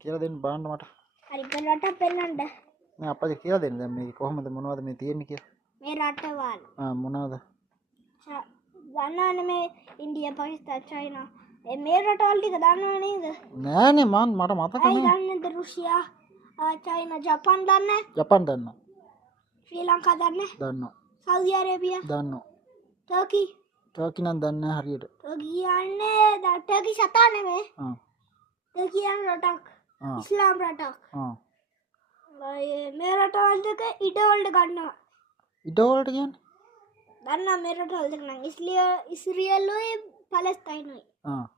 කියලා දෙන්න බලන්න මට. හරි පෙරට පෙන්නන්න. මේ අප්පච්චි කියලා දෙන්න දැන් මේ කොහොමද මොනවද මේ තියෙන්නේ කියලා. මේ රටවල්. මොනවද? දන්නවනේ මේ ඉන්දියා පාකිස්තාන චයිනා. මේ රටවල් ටික දන්නව නේද? නෑනේ මට මතක නෑ. දන්නේද රුසියා චයිනා ජපාන් දන්නේ? ජපාන් දන්නවා. ශ්‍රී ලංකා දන්නේ? දන්නවා. සෞදි අරේබියා දන්නවා. ටර්කි නම් දන්නේ නැහැ හරියට. ටර්කි යන්නේ ටර්කි සතා නෙමෙයි. ටර්කි යන රටක්. ඉස්ලාම් රටක්. මේ රටවල් දෙක ඉඩවලට ගන්නවා. ඉඩවලට කියන්නේ? දන්නා මේ රටවල් දෙක නම් ඉස්රායලුයි පැලස්තීනුයි.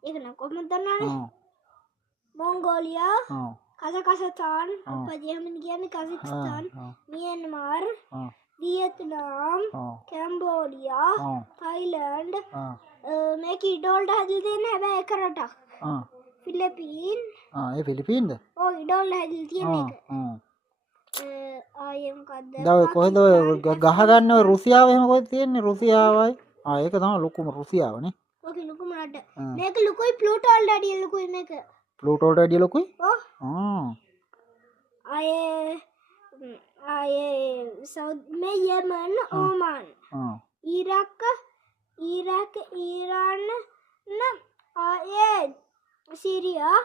ඒක නම් කොහොමද දන්නවනේ? මොංගෝලියා, කසකස්තාන්, අපජයමන් කියන්නේ කසකස්තාන්, මියන්මාර්, වියට්නාම්, කැම්බෝඩියා, තායිලන්ඩ් මේක ඉඩවලට හැදිලා තියෙන හැබැයි එක රටක්. ෆිලිපීන්. ඒ ෆිලිපීන්ද? ඔව් ඉඩවලට හැදිලා තියෙන එක. ආයෙ මොකද්ද? දැන් කොහෙද ගහ ගන්න ඔය රුසියාව එහෙම කොහෙද තියෙන්නේ? රුසියාවයි. ඒක තමයි ලොකුම රුසියාවනේ. ඔක ලොකුම රට. මේක ලොකුයි ප්ලූටෝ වලට වැඩිය ලොකුයි මේක. ප්ලූටෝ වලට වැඩිය ලොකුයි? ඔව්. ආයේ මේ යෙමන්, ඕමාන්, ඉරාක්, ඊරාන් ආයේ සිරියා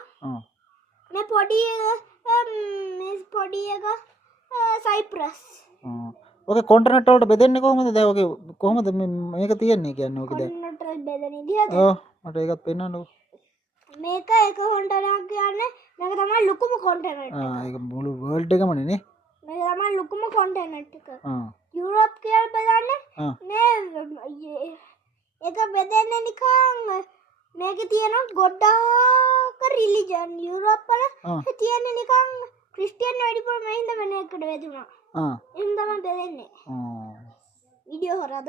මේ පොඩි එක සයිප්‍රස්. ඔක කොන්ටිනෙන්ට් වලට බෙදෙන්නේ කොහොමද? දැන් ඔක කොහොමද මේක තියෙන්නේ කියන්නේ ඔක දැන්? කොන්ටිනෙන්ට් වල බෙදෙන විදිහද? මට ඒකත් පෙන්නන්නකෝ. මේක එක කොන්ටිනෙන්ට් කියන්නේ මේක තමයි ලොකුම කොන්ටිනෙන්ට් එක. ඒක මුළු වර්ල්ඩ් එකමනේ නේ. මේක තමයි ලොකුම කොන්ටිනෙන්ට් එක. යුරෝප් කියලා බෙදන්නේ මේ ඒක බෙදන්නේ නිකන් මේකේ තියෙන ගොඩාක් රිලිජන් යුරෝප් වල තියෙන්නේ නිකන් ක්‍රිස්තියානි වැඩිපුර මේ හින්දා වෙන එකට වැදුනා. එහෙනම් තමයි බෙදන්නේ. වීඩියෝ හරද?